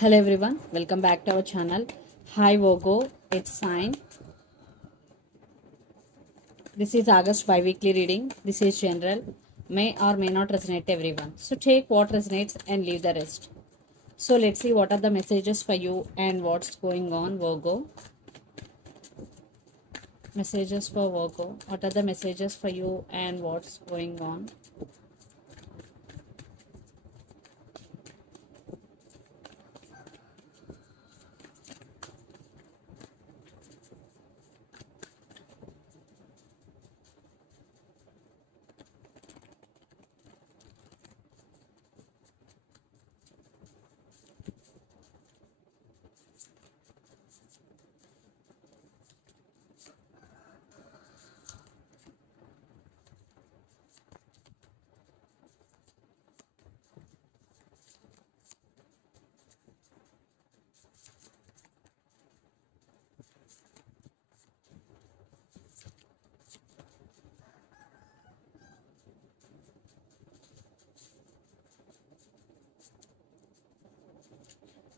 Hello everyone, welcome back to our channel. Hi Virgo, it's Sign. This is August bi-weekly reading. This is general. May or may not resonate everyone. So take what resonates and leave the rest. So let's see what are the messages for you and what's going on, Virgo. Messages for Virgo. What are the messages for you and what's going on?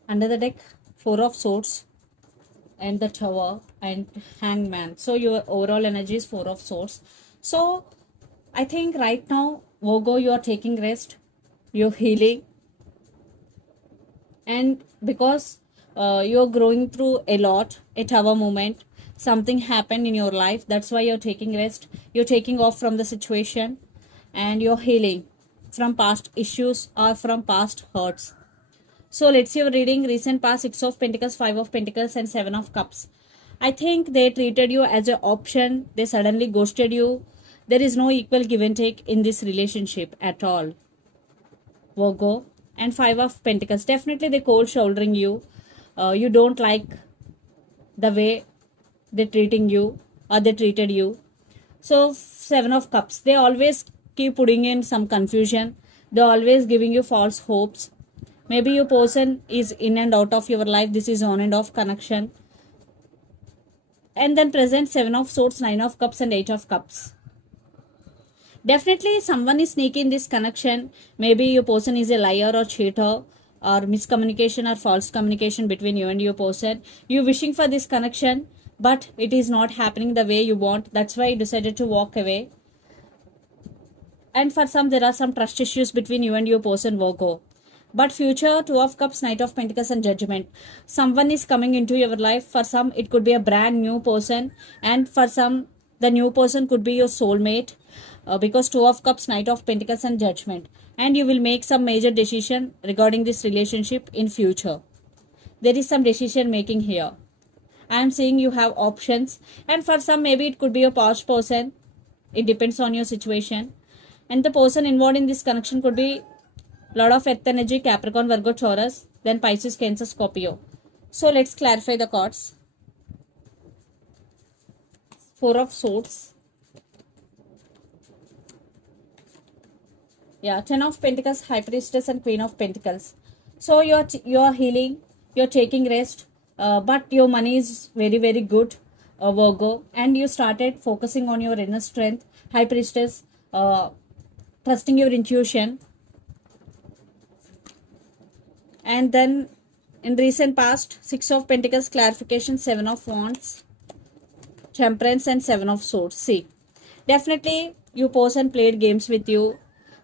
Under the deck, Four of Swords and the Tower and Hangman. So your overall energy is Four of Swords. So I think right now, Virgo, you are taking rest, you're healing, and because you're growing through a lot, a tower moment, something happened in your life. That's why you're taking rest, you're taking off from the situation, and you're healing from past issues or from past hurts. So let's see your reading. Recent past, Six of Pentacles, Five of Pentacles, and Seven of Cups. I think they treated you as an option. They suddenly ghosted you. There is no equal give and take in this relationship at all, Virgo. And Five of Pentacles. Definitely they cold shouldering you. You don't like the way they're treating you or they treated you. So Seven of Cups. They always keep putting in some confusion. They're always giving you false hopes. Maybe your person is in and out of your life. This is on and off connection. And then present Seven of Swords, Nine of Cups, and Eight of Cups. Definitely someone is sneaking this connection. Maybe your person is a liar or cheater or miscommunication or false communication between you and your person. You wishing for this connection, but it is not happening the way you want. That's why you decided to walk away. And for some, there are some trust issues between you and your person, Virgo. But future, Two of Cups, Knight of Pentacles, and Judgment. Someone is coming into your life. For some, it could be a brand new person. And for some, the new person could be your soulmate. Because Two of Cups, Knight of Pentacles, and Judgment. And you will make some major decision regarding this relationship in future. There is some decision making here. I am seeing you have options. And for some, maybe it could be a past person. It depends on your situation. And the person involved in this connection could be lot of earth energy, Capricorn, Virgo, Taurus, then Pisces, Cancer, Scorpio. So let's clarify the cards. Four of Swords. Yeah, Ten of Pentacles, High Priestess, and Queen of Pentacles. So you're healing, you're taking rest, but your money is very good, Virgo, and you started focusing on your inner strength, High Priestess, trusting your intuition. And then in recent past, Six of Pentacles, clarification, Seven of Wands, Temperance, and Seven of Swords. See, definitely your person played games with you.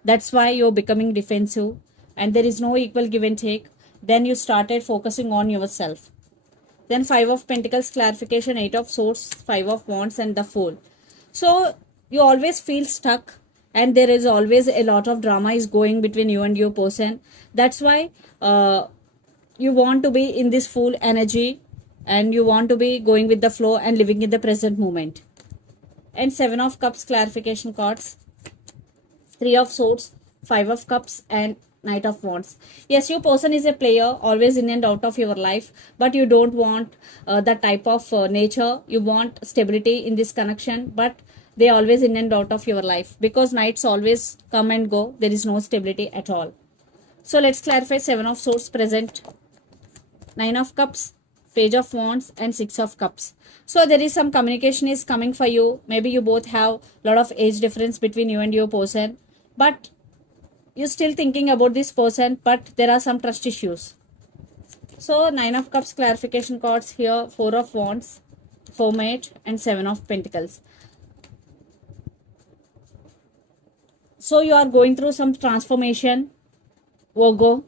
That's why you're becoming defensive and there is no equal give and take. Then you started focusing on yourself. Then Five of Pentacles, clarification, Eight of Swords, Five of Wands, and the Fool. So you always feel stuck and there is always a lot of drama is going between you and your person. That's why you want to be in this full energy and you want to be going with the flow and living in the present moment. And Seven of Cups, clarification cards, Three of Swords, Five of Cups, and Knight of Wands. Yes, your person is a player, always in and out of your life, but you don't want that type of nature. You want stability in this connection, but they always in and out of your life because knights always come and go. There is no stability at all. So let's clarify Seven of Swords present, Nine of Cups, Page of Wands, and Six of Cups. So there is some communication is coming for you. Maybe you both have a lot of age difference between you and your person, but you're still thinking about this person, but there are some trust issues. So Nine of Cups clarification cards here, Four of Wands, Hermit, and Seven of Pentacles. So you are going through some transformation, Virgo.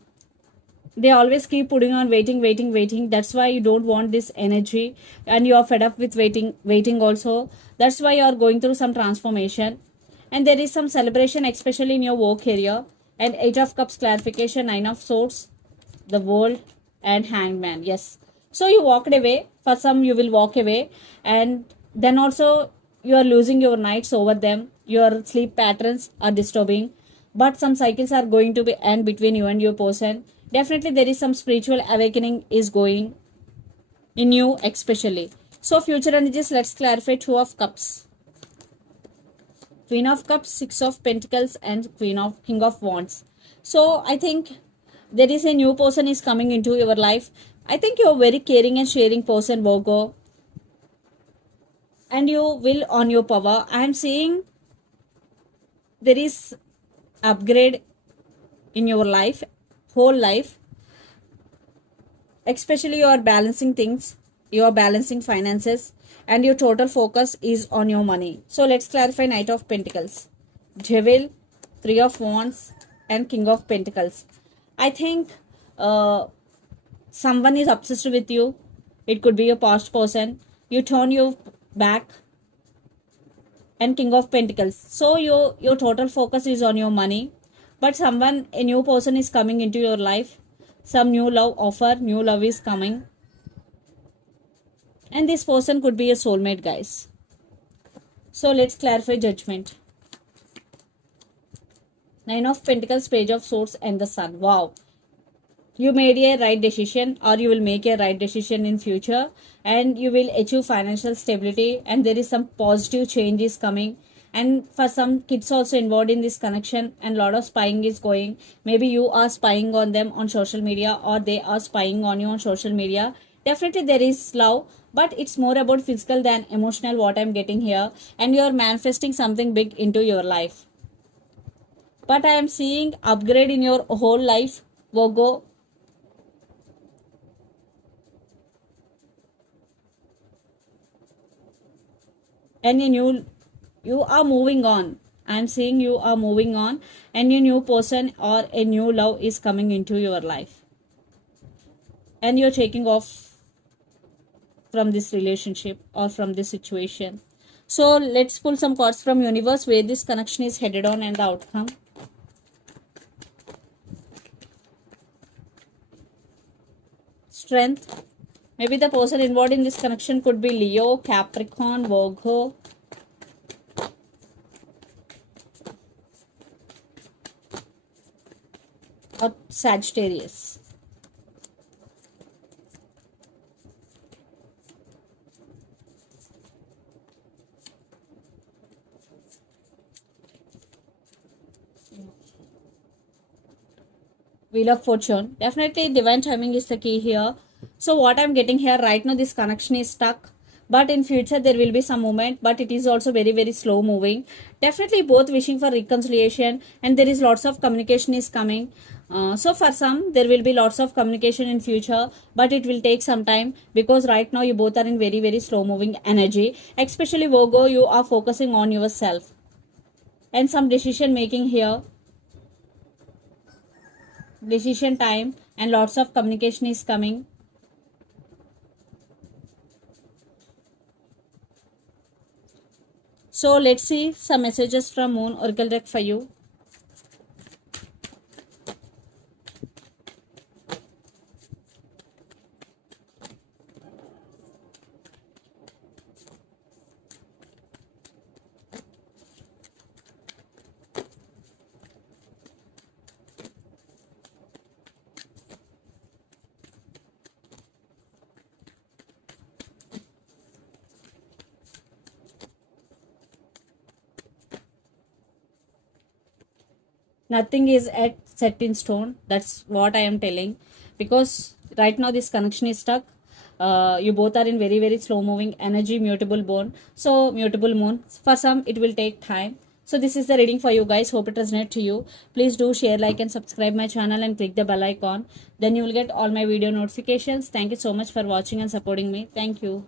They always keep putting on waiting. That's why you don't want this energy, and you are fed up with waiting also. That's why you are going through some transformation, and there is some celebration, especially in your work area. And Eight of Cups clarification, Nine of Swords, the World, and Hanged Man. Yes, so you walked away. For some you will walk away, and then also you are losing your nights over them. Your sleep patterns are disturbing, but some cycles are going to be end between you and your person. Definitely there is some spiritual awakening is going in you, especially. So future energies, let's clarify. Two of Cups, Queen of Cups, Six of Pentacles, and King of Wands. So I think there is a new person is coming into your life. I think you're a very caring and sharing person, Virgo, and you will on your power. I am seeing there is upgrade in your life, whole life. Especially you are balancing things, you are balancing finances, and your total focus is on your money. So let's clarify. Knight of Pentacles, Devil, Three of Wands, and King of Pentacles. I think someone is obsessed with you. It could be your past person. You turn your back, and King of Pentacles. So your total focus is on your money, but someone, a new person is coming into your life. Some new love offer, new love is coming, and this person could be a soulmate, guys. So let's clarify. Judgment, Nine of Pentacles, Page of Swords, and the Sun. Wow, you made a right decision, or you will make a right decision in future, and you will achieve financial stability, and there is some positive changes coming. And for some kids also involved in this connection, and lot of spying is going. Maybe you are spying on them on social media, or they are spying on you on social media. Definitely there is love, but it's more about physical than emotional, what I'm getting here. And you are manifesting something big into your life, but I am seeing upgrade in your whole life, Virgo. And you are moving on. I'm seeing you are moving on, and a new person or a new love is coming into your life, and you're taking off from this relationship or from this situation. So let's pull some cards from universe, where this connection is headed on and the outcome. Strength. Maybe the person involved in this connection could be Leo, Capricorn, Virgo, or Sagittarius. Wheel of Fortune. Definitely divine timing is the key here. So what I'm getting here right now, this connection is stuck, but in future there will be some movement, but it is also very slow moving. Definitely both wishing for reconciliation, and there is lots of communication is coming. So for some there will be lots of communication in future, but it will take some time, because right now you both are in very slow moving energy. Especially Virgo, you are focusing on yourself, and some decision making here, decision time, and lots of communication is coming. So let's see some messages from Moon Oracle deck for you. Nothing is at set in stone. That's what I am telling, because right now this connection is stuck. You both are in very slow moving energy. Mutable bone, so mutable moon. For some it will take time. So this is the reading for you guys. Hope it resonates to you. Please do share, like and subscribe my channel and click the bell icon. Then you will get all my video notifications. Thank you so much for watching and supporting me. Thank you.